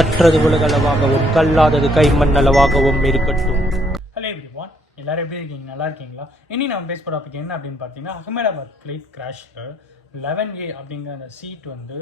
கற்றது உலகளவாகவும் கல்லாதது கைமண்ணளவாகவும் இருக்கட்டும். Hello everyone, எல்லாரும் எப்படி இருக்கீங்க? நல்லா இருக்கீங்களா? இனி நம்ம பேச போகிற டாபிக் என்ன அப்படின்னு பார்த்தீங்கன்னா, அகமதாபாத் ஃப்ளைட் கிராஷில் 11A அப்படிங்கிற அந்த சீட் வந்து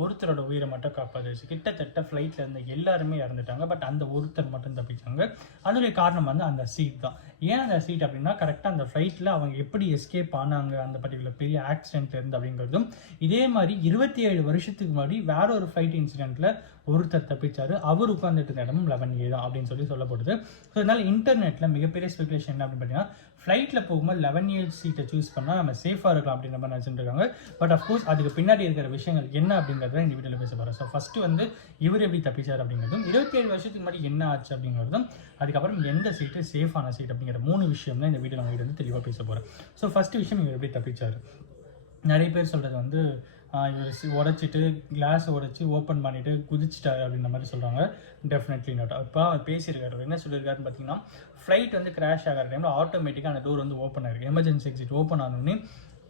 ஒருத்தரோட உயிரை மட்டும் காப்பாற்றுச்சு. கிட்டத்தட்ட ஃப்ளைட்டில் இருந்த எல்லாருமே இறந்துட்டாங்க. பட் அந்த ஒருத்தர் மட்டும் தப்பிச்சாங்க. அதோடைய காரணம் வந்து அந்த சீட் தான். ஏன் அந்த சீட் அப்படின்னா, கரெக்டாக அந்த ஃப்ளைட்டில் அவங்க எப்படி எஸ்கேப் ஆனாங்க அந்த பர்டிகுலர் பெரிய ஆக்சிடென்ட் இருந்து அப்படிங்கிறதும், இதே மாதிரி 27 வருஷத்துக்கு முன்னாடி வேற ஒரு ஃப்ளைட் இன்சிடென்ட்டில் ஒருத்தர் தப்பிச்சாரு. அவர் உட்கார்ந்துட்டு இருந்த இடமும் 11A தான் அப்படின்னு சொல்லப்படுது. ஸோ அதனால இன்டர்நெட்டில் மிகப்பெரிய ஸ்பெகுலேஷன் என்ன அப்படின்னு பார்த்தீங்கன்னா, ஃப்ளைட்டில் போகும்போது 11A சீட்டை சூஸ் பண்ணால் நம்ம சேஃபாக இருக்கலாம் அப்படின்ற மாதிரி நினச்சிட்டு இருக்காங்க. பட் அஃப்கோர்ஸ் அதுக்கு பின்னாடி இருக்கிற விஷயங்கள் என்ன அப்படிங்கிறத இந்த வீடியோவில் பேச போகிறோம். ஸோ ஃபஸ்ட்டு வந்து இவர் எப்படி தப்பிச்சார் அப்படிங்கிறதும், 27 வருஷத்துக்கு முன்னாடி என்ன ஆச்சு அப்படிங்கிறதும், அதுக்கப்புறம் எந்த சீட்டு சேஃபான சீட் அப்படிங்கிற 3 விஷயம் தான் இந்த வீடியோ நம்ம வந்து தெளிவாக பேச போகிறோம். ஸோ ஃபஸ்ட்டு விஷயம், இவர் எப்படி தப்பிச்சார். நிறைய பேர் சொல்கிறது வந்து இவர் உடைச்சிட்டு கிளாஸ் உடைச்சி ஓப்பன் பண்ணிவிட்டு குதிச்சிட்டாரு அப்படின்ற மாதிரி சொல்கிறாங்க. Definitely not. அப்போ அவர் பேசியிருக்காரு. என்ன சொல்லியிருக்காருன்னு பார்த்தீங்கன்னா, ஃப்ளைட் வந்து கிராஷ் ஆகிற டைமில் ஆட்டோமேட்டிக்காக அந்த டோர் வந்து ஓப்பன் ஆகிருக்கு. எமர்ஜென்சி எக்ஸிட் ஓப்பன் ஆனோடனே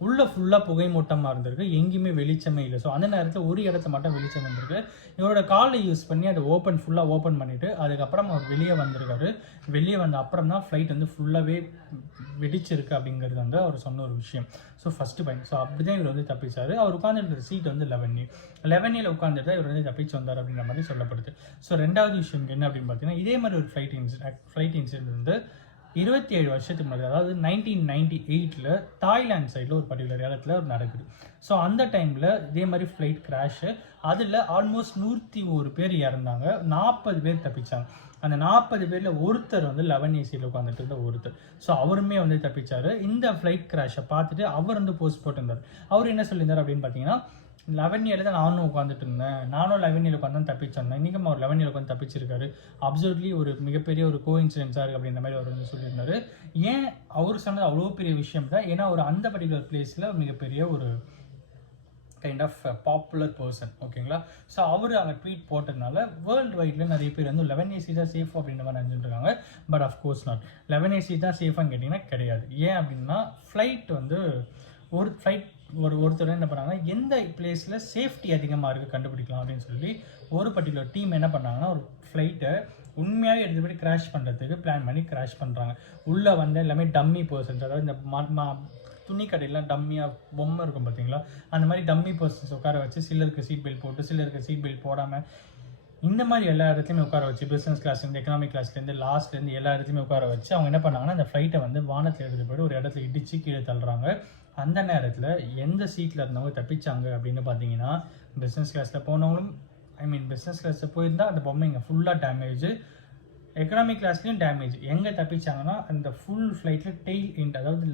உள்ளே ஃபுல்லாக புகை மூட்டமாக இருந்திருக்கு. எங்கேயுமே வெளிச்சமே இல்லை. ஸோ அந்த நேரத்தில் ஒரு இடத்த மட்டும் வெளிச்சம் வந்திருக்கு. இவரோட காலை யூஸ் பண்ணி அதை ஃபுல்லாக ஓப்பன் பண்ணிவிட்டு அதுக்கப்புறம் அவர் வெளியே வந்திருக்காரு. வெளியே வந்த அப்புறம் தான் ஃப்ளைட் வந்து ஃபுல்லாகவே வெடிச்சிருக்கு அப்படிங்கிறது வந்து அவர் சொன்ன ஒரு விஷயம். So first point. ஸோ அப்படி தான் இவர் வந்து தப்பிச்சார். அவர் உட்காந்துருக்கிற சீட் வந்து 11A உட்காந்துட்டு தான் இவர் வந்து தப்பிச்சு வந்தார் அப்படின்ற மாதிரி சொல்லப்படுது. ஸோ ரெண்டாவது விஷயம் என்ன அப்படின்னு பார்த்தீங்கன்னா, இதே மாதிரி ஒரு ஃப்ளைட் இன்சிடென்ட் வந்து 27 வருஷத்துக்கு முன்னாடி, அதாவது 1998 தாய்லாந்து சைடில் ஒரு பர்டிகுலர் இடத்துல நடக்குது. ஸோ அந்த டைமில் இதே மாதிரி ஃப்ளைட் கிராஷு. அதில் ஆல்மோஸ்ட் 101 பேர் இறந்தாங்க, 40 பேர் தப்பிச்சாங்க. அந்த 40 பேரில் ஒருத்தர் வந்து 11A சீட்டில் உட்காந்துட்டு இருந்த ஒருத்தர். ஸோ அவருமே வந்து தப்பிச்சார். இந்த ஃப்ளைட் கிராஷை பார்த்துட்டு அவர் வந்து போஸ்ட் போட்டிருந்தார். அவர் என்ன சொல்லியிருந்தார் அப்படின்னு பார்த்தீங்கன்னா, 11A தான் நானும் உட்காந்துட்டு இருந்தேன், நானும் 11A உட்காந்து தான் தப்பிச்சிருந்தேன், இன்றைக்கும் அவர் 11A உட்காந்து தப்பிச்சிருக்காரு. அப்சல்யூட்லி ஒரு மிகப்பெரிய ஒரு கோஇன்சிடென்ஸாக இருக்குது அப்படின்ற மாதிரி அவர் வந்து சொல்லியிருந்தாரு. ஏன் அவர் சொன்னது அவ்வளோ பெரிய விஷயம் தான், ஏன்னா ஒரு அந்த பர்டிகுலர் பிளேஸில் மிகப்பெரிய ஒரு கைண்ட் ஆஃப் பாப்புலர் பர்சன், ஓகேங்களா. ஸோ அவர் அங்கே ட்வீட் போட்டதுனால வேர்ல்டு வைடில் நிறைய பேர் வந்து 11A தான் சேஃப் அப்படின்ற மாதிரி நினச்சிட்டு இருக்காங்க. But of course not. 11A தான் சேஃபான்னு கேட்டிங்கன்னா கிடையாது. ஏன் அப்படின்னா, ஃப்ளைட் வந்து ஒருத்தர் என்ன பண்ணாங்கன்னா, எந்த பிளேஸில் சேஃப்டி அதிகமாக இருக்குது கண்டுபிடிக்கலாம் அப்படின்னு சொல்லி ஒரு பர்டிகுலர் டீம் என்ன பண்ணாங்கன்னா, ஒரு ஃப்ளைட்டை உண்மையாகவே எடுத்து போய் கிராஷ் பண்ணுறதுக்கு பிளான் பண்ணி கிராஷ் பண்ணுறாங்க. உள்ளே வந்து எல்லாமே டம்மி பர்சன்ஸ், அதாவது இந்த துணி கடையெல்லாம் டம்மியாக பொம்மை இருக்கும் பார்த்தீங்களா, அந்த மாதிரி டம்மி பர்சன்ஸ் உட்கார வச்சு சிலருக்கு சீட் பெல்ட் போட்டு சிலருக்கு சீட் பெல்ட் போடாமல் இந்த மாதிரி எல்லா இடத்துலையுமே உட்கார வச்சு, பிஸ்னஸ் கிளாஸ்லேருந்து எக்கனாமிக் கிளாஸ்லேருந்து லாஸ்ட்லேருந்து எல்லா இடத்துலையுமே உட்கார வச்சு அவங்க என்ன பண்ணாங்கன்னா, அந்த ஃப்ளைட்டை வந்து வானத்தில் எடுத்து போய்ட்டு ஒரு இடத்துல இடித்து கீழே தள்ளுறாங்க. அந்த நேரத்தில் எந்த சீட்டில் இருந்தவங்க தப்பிச்சாங்க அப்படின்னு பார்த்தீங்கன்னா, பிஸ்னஸ் கிளாஸில் போனவங்களும், பிஸ்னஸ் கிளாஸில் போயிருந்தால் அந்த பொம்மைங்க ஃபுல்லாக டேமேஜ், எக்கனாமிக் கிளாஸ்லேயும் டேமேஜ். எங்கே தப்பிச்சாங்கன்னா, அந்த ஃபுல் ஃப்ளைட்டில் டெய்ல் எண்ட், அதாவது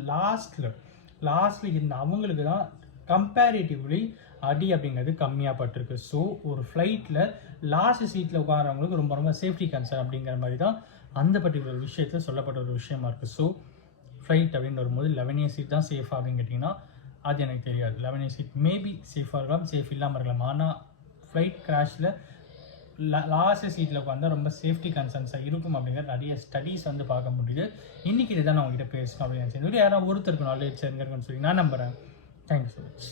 லாஸ்ட்டில் இருந்த அவங்களுக்கு தான் கம்பேரிட்டிவ்லி அடி அப்படிங்கிறது கம்மியாக பட்டிருக்கு. ஸோ ஒரு ஃப்ளைட்டில் லாஸ்ட் சீட்டில் உட்காரவங்களுக்கு ரொம்ப ரொம்ப சேஃப்டி கன்சர்ன் அப்படிங்கிற மாதிரி தான் அந்த பர்டிகுலர் விஷயத்தில் சொல்லப்பட்ட ஒரு விஷயமா இருக்குது. ஸோ ஃப்ளைட் அப்படின்னு வரும்போது 11A சீட் தான் சேஃபாக அப்படின்னு கேட்டிங்கன்னா, அது எனக்கு தெரியாது. 11A சீட் மேபி சேஃபாக இருக்கலாம், சேஃப் இல்லாமல் இருக்கலாம். ஆனால் ஃப்ளைட் கிராஷில் லாஸ்ட் சீட்டில் உட்காந்தா ரொம்ப சேஃப்டி கன்சர்ன்ஸாக இருக்கும் அப்படிங்கிற நிறைய ஸ்டடீஸ் வந்து பார்க்க முடியுது. இன்றைக்கி இதை தான் நான் உங்ககிட்ட பேசணும் அப்படின்னு நினச்சேன். யாராவது ஒருத்தருக்கு நாலேஜ் இருக்குன்னு சொல்லி நான் நம்புகிறேன். Thank you so much.